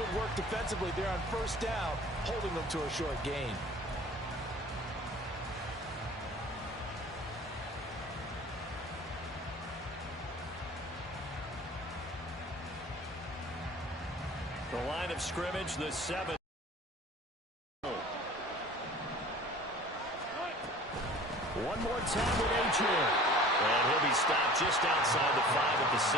good work defensively there on first down, holding them to a short gain. The line of scrimmage, the 7. One more time with Adrian. And he'll be stopped just outside the 5 at the 6.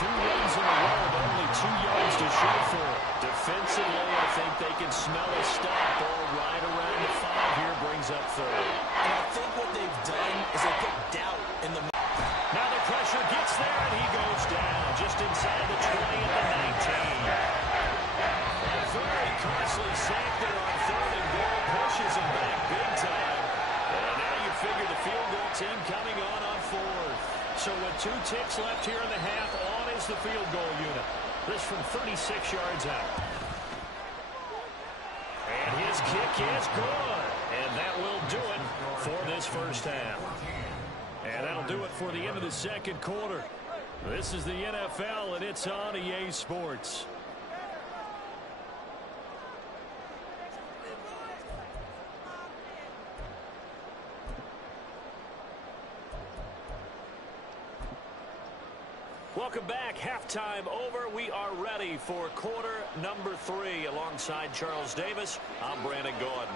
2 runs in a row, but only 2 yards to show for it. Defensively, I think they can smell a stop. Ball right around the 5 here brings up 3rd. And I think what they've done is they put doubt in the... Now the pressure gets there, and he goes down just inside the 20 at the 19. A very costly sack there on 3rd and goal. Pushes him back big time. And now you figure the field goal team coming on 4th. So with 2 ticks left here in the half, on is the field goal unit. This from 36 yards out. And his kick is good. And that will do it for this first half. And that'll do it for the end of the second quarter. This is the NFL, and it's on EA Sports. Welcome back. Halftime over. We are ready for quarter number 3. Alongside Charles Davis, I'm Brandon Gordon.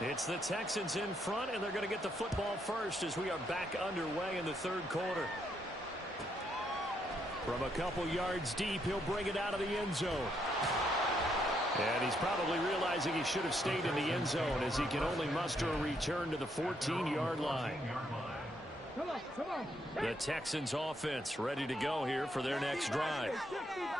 It's the Texans in front, and they're going to get the football first as we are back underway in the 3rd quarter. From a couple yards deep, he'll bring it out of the end zone. And he's probably realizing he should have stayed in the end zone as he can only muster a return to the 14-yard line. The Texans offense ready to go here for their next drive.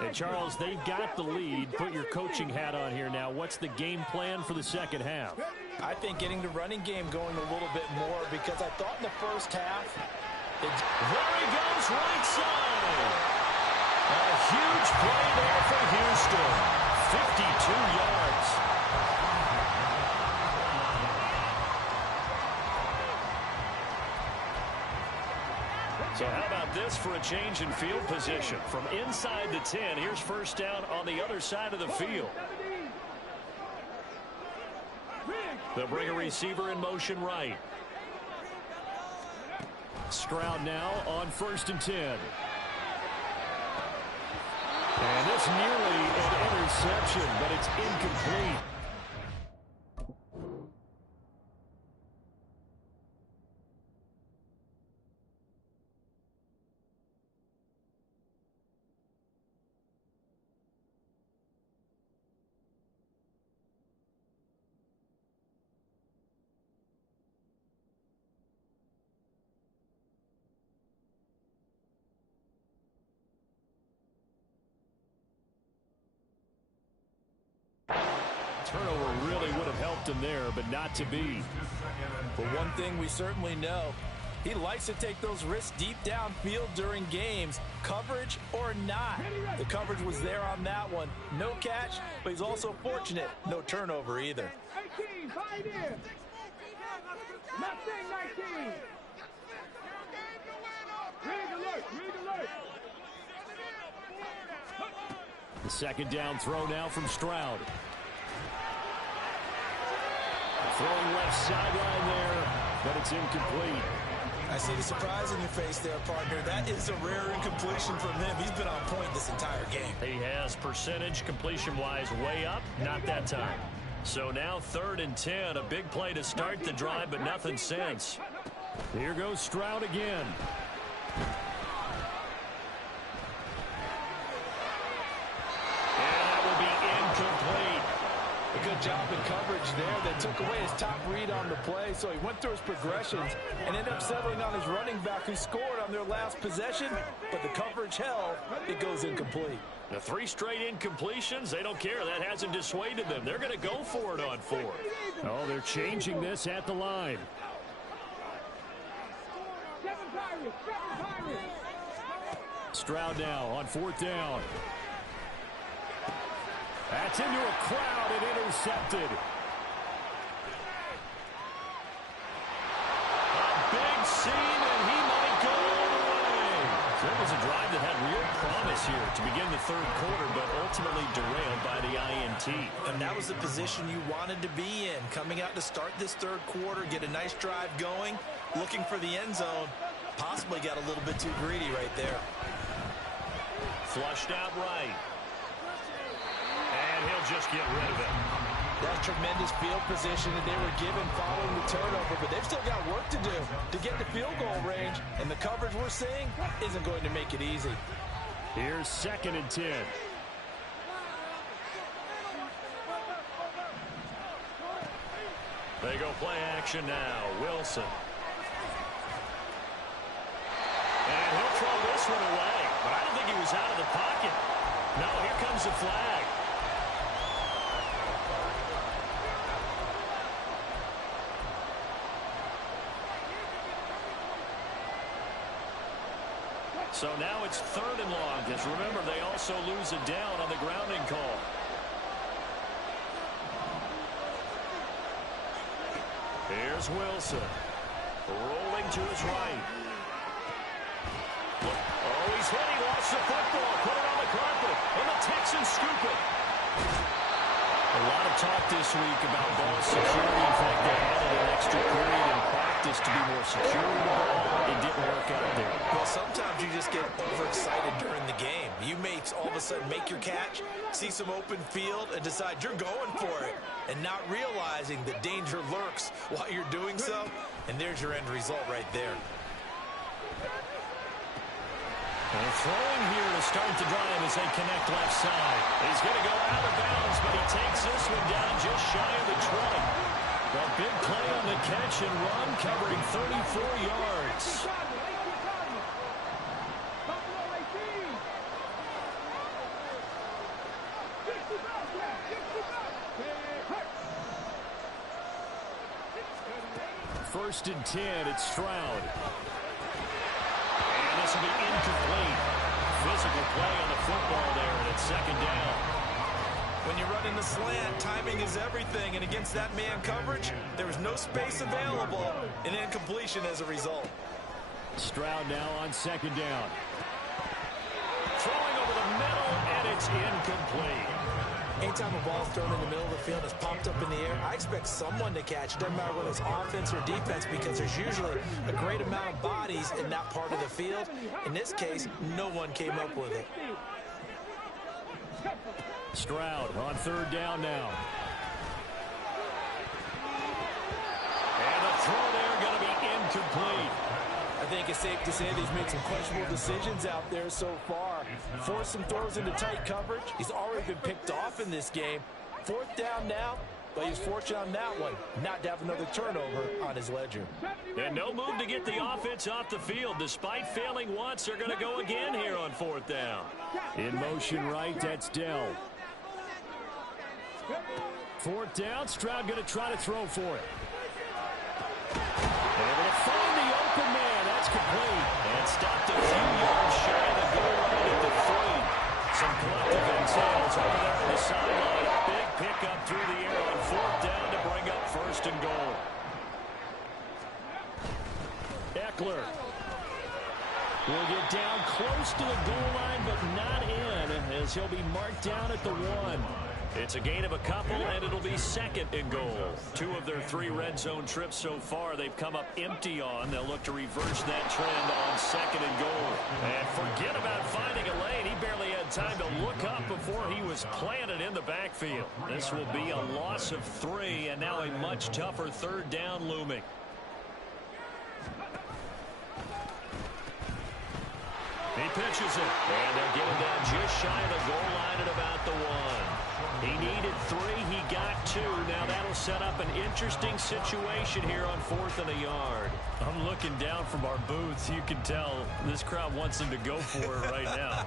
And Charles, they've got the lead. Put your coaching hat on here now. What's the game plan for the second half? I think getting the running game going a little bit more, because I thought in the first half... There he goes, right side. A huge play there for Houston. 52 yards. So how about this for a change in field position? From inside the 10, here's first down on the other side of the field. They'll bring a receiver in motion right. Stroud now on 1st and 10. And it's nearly an interception, but it's incomplete. Turnover really would have helped him there, but not to be. But one thing we certainly know, he likes to take those risks deep downfield during games, coverage or not. The coverage was there on that one. No catch, but he's also fortunate. No turnover either. 18, right here. Nothing, 19. Read alert. The second down throw now from Stroud. Throwing left sideline there, but it's incomplete. I see the surprise in your face there, partner. That is a rare incompletion from him. He's been on point this entire game. He has percentage completion-wise way up, not that time. So now 3rd and 10, a big play to start the drive, but nothing since. Here goes Stroud again. And that will be incomplete. A good job in coverage there that took away his top read on the play, so he went through his progressions and ended up settling on his running back who scored on their last possession, but the coverage held. It goes incomplete. The 3 straight incompletions, they don't care. That hasn't dissuaded them. They're going to go for it on 4th. Oh, they're changing this at the line. Stroud now on 4th down. That's into a crowd and intercepted. A big C pass here to begin the third quarter, but ultimately derailed by the INT. And that was the position you wanted to be in. Coming out to start this third quarter, get a nice drive going, looking for the end zone. Possibly got a little bit too greedy right there. Flushed out right. And he'll just get rid of it. That's tremendous field position that they were given following the turnover, but they've still got work to do to get to field goal range, and the coverage we're seeing isn't going to make it easy. Here's 2nd and 10. They go play action now. Wilson. And he'll throw this one away, but I don't think he was out of the pocket. No, here comes the flag. So now it's 3rd and long, because remember, they also lose a down on the grounding call. Here's Wilson. Rolling to his right. Oh, he's hit. He lost the football. Put it on the carpet. And the Texans scoop it. A lot of talk this week about ball security. In fact, they added an extra period in practice to be more secure with the ball. It didn't work out there. Well, sometimes you just get overexcited during the game. You may all of a sudden make your catch, see some open field, and decide you're going for it, and not realizing the danger lurks while you're doing so, and there's your end result right there. And throwing here to start the drive as they connect left side. He's going to go out of bounds, but he takes this one down just shy of the 20. A big play on the catch and run, covering 34 yards. First and 10, it's Stroud. And this will be incomplete. Physical play on the football there, and it's 2nd down. When you run in the slant, timing is everything, and against that man coverage, there was no space available, and incompletion as a result. Stroud now on 2nd down. Throwing over the middle, and it's incomplete. Anytime a ball is thrown in the middle of the field, it's popped up in the air, I expect someone to catch. It doesn't matter whether it's offense or defense, because there's usually a great amount of bodies in that part of the field. In this case, no one came up with it. Stroud on 3rd down now. And the throw there going to be incomplete. I think it's safe to say that he's made some questionable decisions out there so far. Forced some throws into tight coverage. He's already been picked off in this game. 4th down now, but he's fortunate on that one not to have another turnover on his ledger. And no move to get the offense off the field. Despite failing once, they're going to go again here on 4th down. In motion right, that's Dell. 4th down, Stroud going to try to throw for it. Able to find the open man. That's complete. And stopped a few yards shy of the goal line at the 3. Some collective exhales over there on the sideline. Big pickup through the air on 4th down to bring up 1st and goal. Eckler will get down close to the goal line, but not in, as he'll be marked down at the 1. It's a gain of a couple, and it'll be 2nd and goal. 2 of their 3 red zone trips so far, they've come up empty on. They'll look to reverse that trend on 2nd and goal. And forget about finding a lane. He barely had time to look up before he was planted in the backfield. This will be a loss of 3, and now a much tougher 3rd down looming. He pitches it, and they'll get him down just shy of the goal line at about the 1. He needed 3. He got 2. Now that'll set up an interesting situation here on 4th and a yard. I'm looking down from our booths. You can tell this crowd wants him to go for it right now.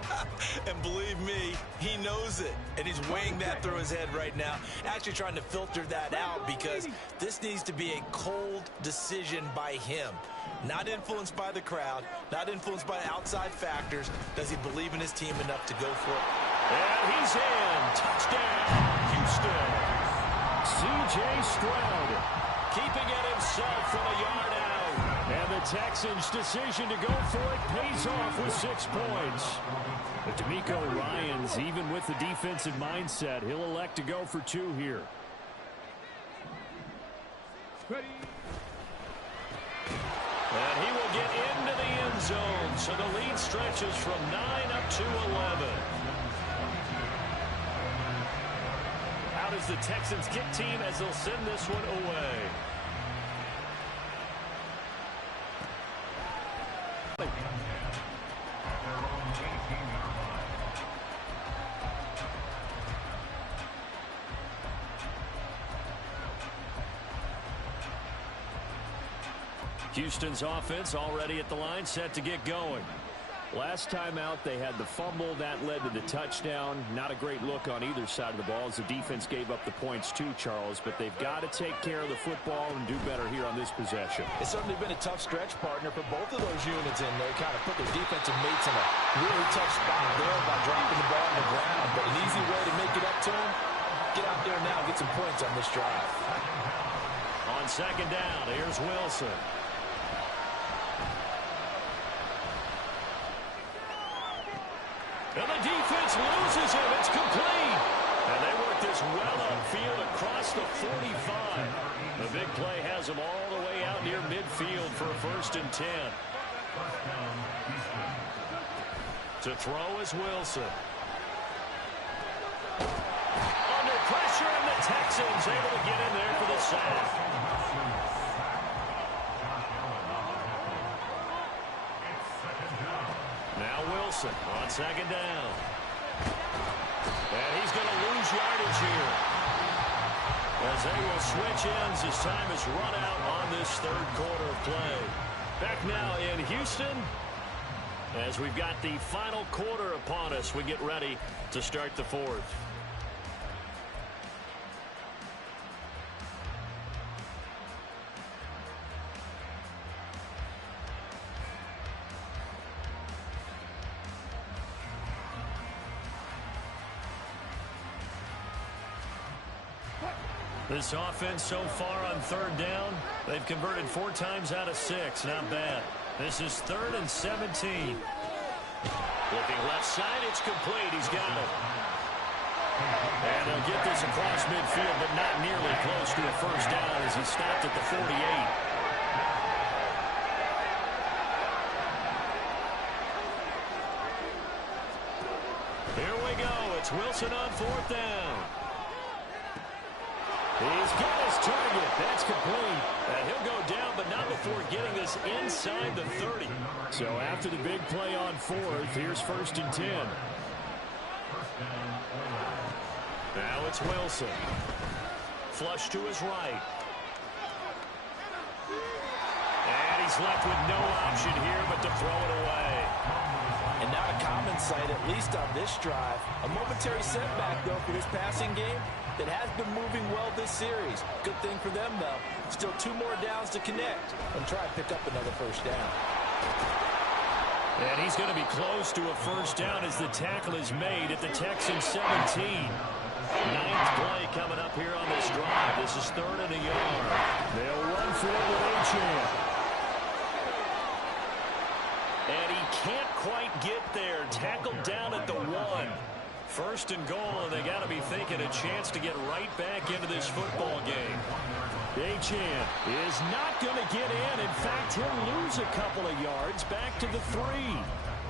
And believe me, he knows it. And he's weighing that through his head right now. Actually trying to filter that out, because this needs to be a cold decision by him. Not influenced by the crowd, not influenced by outside factors. Does he believe in his team enough to go for it? And he's in. Touchdown, Houston. C.J. Stroud keeping it himself from a yard out. And the the Texans' decision to go for it pays off with 6 points. But D'Amico Ryans, even with the defensive mindset, he'll elect to go for 2 here. Ready. And he will get into the end zone, so the lead stretches from 9 up to 11. Out is the Texans kick team as they'll send this one away. Houston's offense already at the line, set to get going. Last time out, they had the fumble. That led to the touchdown. Not a great look on either side of the ball as the defense gave up the points too, Charles. But they've got to take care of the football and do better here on this possession. It's certainly been a tough stretch, partner, for both of those units in there. Kind of put their defensive mates in a really tough spot there by dropping the ball on the ground. But an easy way to make it up to them, get out there now and get some points on this drive. On second down, here's Wilson. And the defense loses him. It's complete. And they work this well upfield across the 45. The big play has him all the way out near midfield for a 1st and 10. To throw is Wilson. Under pressure, and the Texans able to get in there for the sack. Now Wilson on second down. And he's going to lose yardage here, as they will switch ends as time is run out on this 3rd quarter of play. Back now in Houston, as we've got the final quarter upon us, we get ready to start the 4th. This offense so far on 3rd down, they've converted 4 times out of 6. Not bad. This is 3rd and 17. Looking left side, it's complete. He's got it. And they'll get this across midfield, but not nearly close to a 1st down as he stopped at the 48. Here we go. It's Wilson on 4th down. He's got his target. That's complete. And he'll go down, but not before getting this inside the 30. So after the big play on 4th, here's 1st and 10. Now it's Wilson. Flush to his right. And he's left with no option here but to throw it away. And not a common sight, at least on this drive. A momentary setback, though, for this passing game that has been moving well this series. Good thing for them, though. Still 2 more downs to connect and try to pick up another 1st down. And he's going to be close to a 1st down as the tackle is made at the Texans 17. 9th play coming up here on this drive. This is 3rd and a yard. They'll run for it with Achane. And he can't quite get there. Tackled down at the 1. 1st and goal, and they got to be thinking a chance to get right back into this football game. Achane is not going to get in. In fact, he'll lose a couple of yards back to the 3.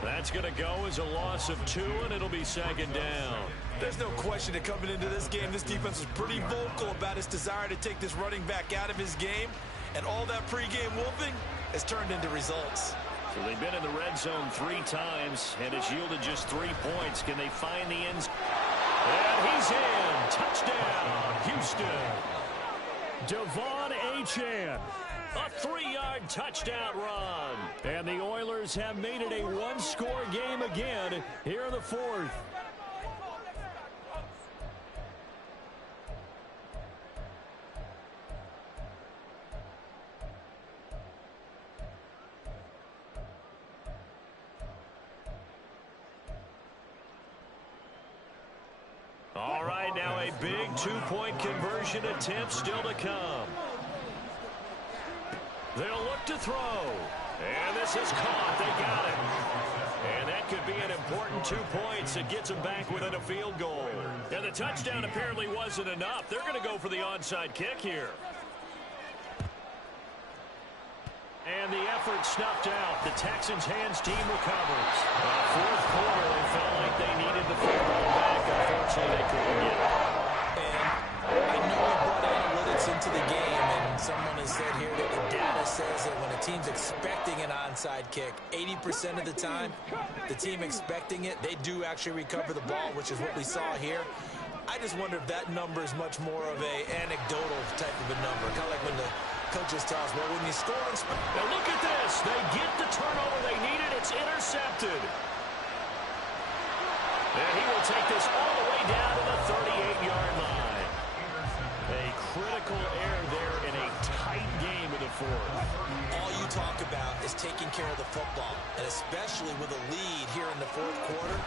That's going to go as a loss of 2, and it'll be 2nd down. There's no question that coming into this game, this defense was pretty vocal about its desire to take this running back out of his game, and all that pregame wolfing has turned into results. So they've been in the red zone 3 times, and it's yielded just 3 points. Can they find the ends? And he's in. Touchdown, Houston. Devon Achane. A 3-yard touchdown run. And the Oilers have made it a 1-score game again here in the 4th. All right, now a big 2-point conversion attempt still to come. They'll look to throw. And this is caught. They got it. And that could be an important 2 points. It gets them back within a field goal. And the touchdown apparently wasn't enough. They're going to go for the onside kick here. And the effort snuffed out. The Texans' hands team recovers. Fourth quarter, they felt like they needed the football back. Unfortunately, they couldn't get it. And I know we brought analytics into the game, and someone has said here that the data says that when a team's expecting an onside kick, 80% of the time, the team expecting it, they do actually recover the ball, which is what we saw here. I just wonder if that number is much more of a anecdotal type of a number, kind of like when the coaches tell us, well, when you score and now look at this. They get the turnover they needed. It's intercepted. And he will take this all the way down to the 38-yard line. A critical error there in a tight game of the fourth. All you talk about is taking care of the football, and especially with a lead here in the fourth quarter,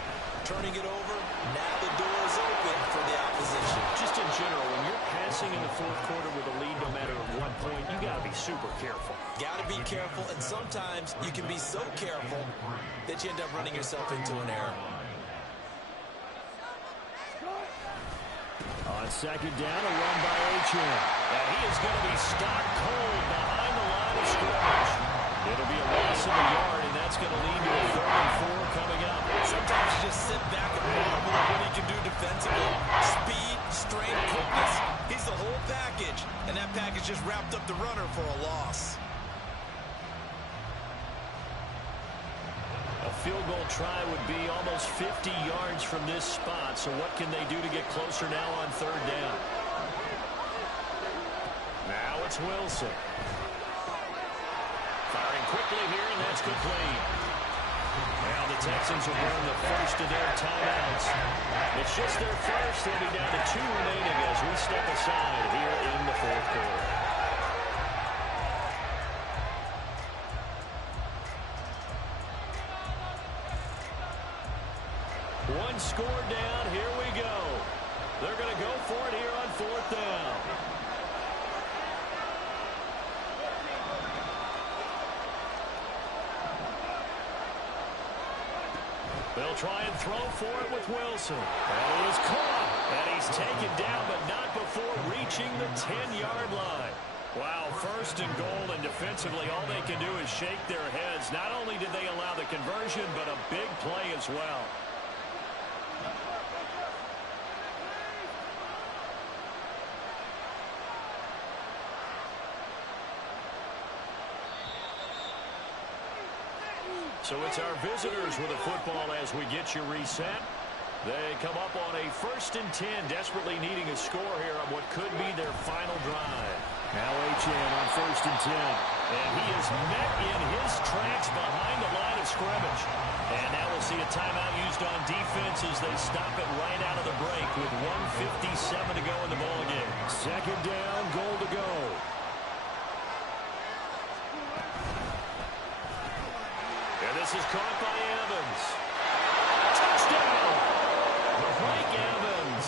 turning it over, now the door is open for the opposition. Just in general, when you're passing in the fourth quarter with a lead, no matter at what point, you got to be super careful. Got to be careful, and sometimes you can be so careful that you end up running yourself into an error. On second down, a run by Achan. And he is going to be stopped cold behind the line of scrimmage. It'll be a loss of a yard, and that's going to lead to a 3rd and 4 coming up. Sometimes you just sit back and marvel at what he can do defensively. Speed, strength, quickness. He's the whole package, and that package just wrapped up the runner for a loss. A field goal try would be almost 50 yards from this spot, so what can they do to get closer now on 3rd down? Now it's Wilson. Firing quickly here, and that's complete. Now the Texans will burn the first of their timeouts. It's just their first. They'll be down to 2 remaining as we step aside here in the fourth quarter. One score down. Here we go. They're going to go for it here on 4th down. They'll try and throw for it with Wilson. And he is caught. And he's taken down, but not before reaching the 10-yard line. Wow, 1st and goal, and defensively all they can do is shake their heads. Not only did they allow the conversion, but a big play as well. So it's our visitors with a football as we get you reset. They come up on a 1st and 10, desperately needing a score here on what could be their final drive. Now Achan on 1st and 10. And he is met in his tracks behind the line of scrimmage. And now we'll see a timeout used on defense as they stop it right out of the break with 1:57 to go in the ballgame. 2nd down, goal to go. And this is caught by Evans. Touchdown! Mike Evans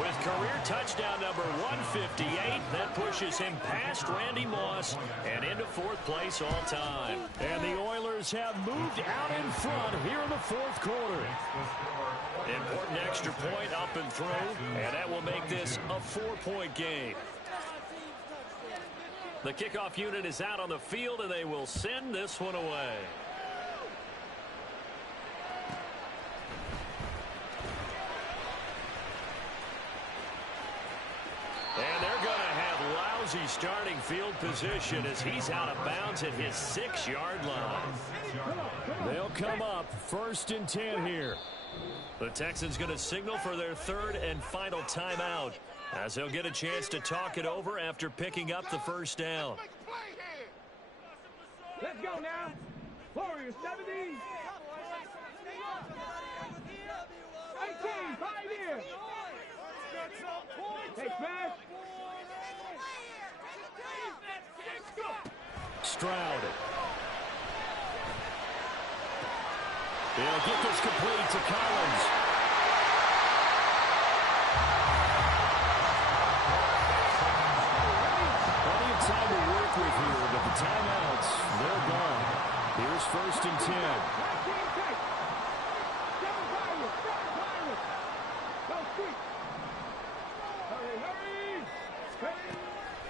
with career touchdown number 158. That pushes him past Randy Moss and into 4th place all time. And the Oilers have moved out in front here in the 4th quarter. Important extra point up and through, and that will make this a 4-point game. The kickoff unit is out on the field, and they will send this one away. And they're going to have lousy starting field position as he's out of bounds at his 6-yard line. They'll come up 1st and 10 here. The Texans going to signal for their 3rd and final timeout as they'll get a chance to talk it over after picking up the 1st down. Let's go now. Warriors 70. 18, Pioneer. Hey, Smash. Stroud. They'll get this complete to Collins. Plenty of time to work with here, but the timeouts, they're gone. Here's 1st and 10.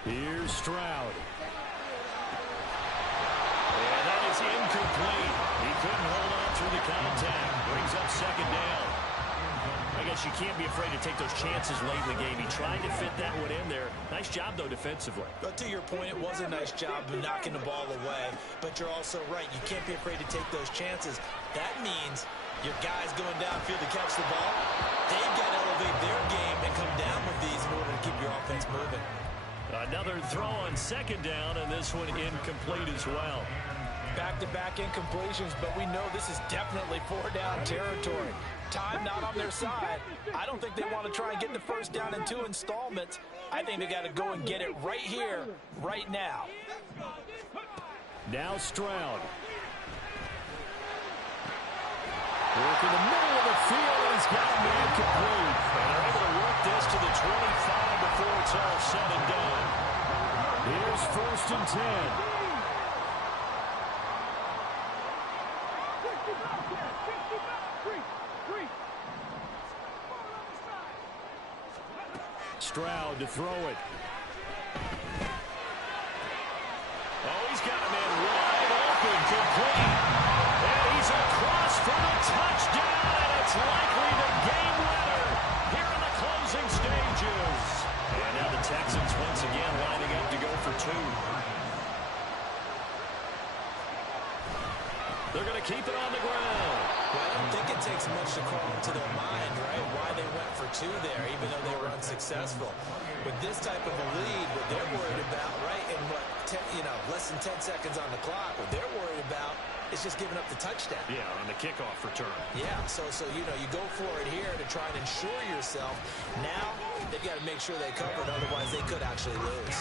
Here's Stroud. And that is incomplete. He couldn't hold on through the contact. Brings up 2nd down. I guess you can't be afraid to take those chances late in the game. He tried to fit that one in there. Nice job, though, defensively. But to your point, it was a nice job of knocking the ball away. But you're also right. You can't be afraid to take those chances. That means your guys going downfield to catch the ball, they've got to elevate their game and come down with these in order to keep your offense moving. Another throw on 2nd down, and this one incomplete as well. Back-to-back incompletions, but we know this is definitely 4-down territory. Time not on their side. I don't think they want to try and get the 1st down in 2 installments. I think they got to go and get it right here, right now. Now Stroud. Work in the middle of the field, and he's got an incomplete. And they're able to work this to the 25 before it's all said and done. Here's 1st and 10. Stroud to throw it. Oh, he's got a man wide open, complete. And he's across for the touchdown, and it's likely the game winner here in the closing stages. And now the Texans once again lining up to go for 2. They're going to keep it on the ground. Well, I don't think it takes much to crawl into their mind, right, why they went for 2 there, even though they were unsuccessful. With this type of a lead, what they're worried about, right, and less than 10 seconds on the clock, what they're worried about is just giving up the touchdown. Yeah, on the kickoff return. Yeah, so you go for it here to try and ensure yourself. Now, they've got to make sure they cover it, otherwise they could actually lose.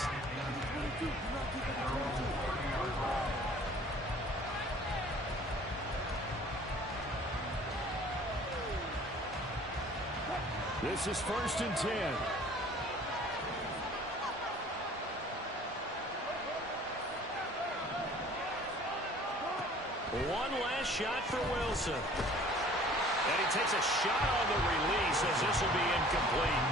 This is 1st and 10. One last shot for Wilson. And he takes a shot on the release as this will be incomplete.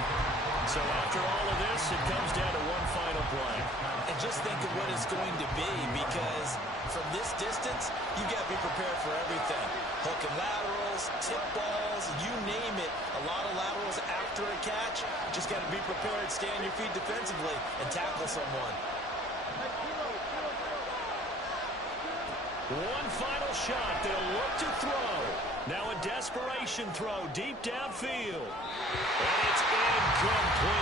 So after all of this, it comes down to one final play. And just think of what it's going to be, because from this distance, you've got to be prepared for everything. Hook and laterals, tip balls, you name it. A lot of laterals after a catch. Just got to be prepared, stay on your feet defensively, and tackle someone. One final shot. They'll look to throw. Now a desperation throw deep downfield. And it's incomplete.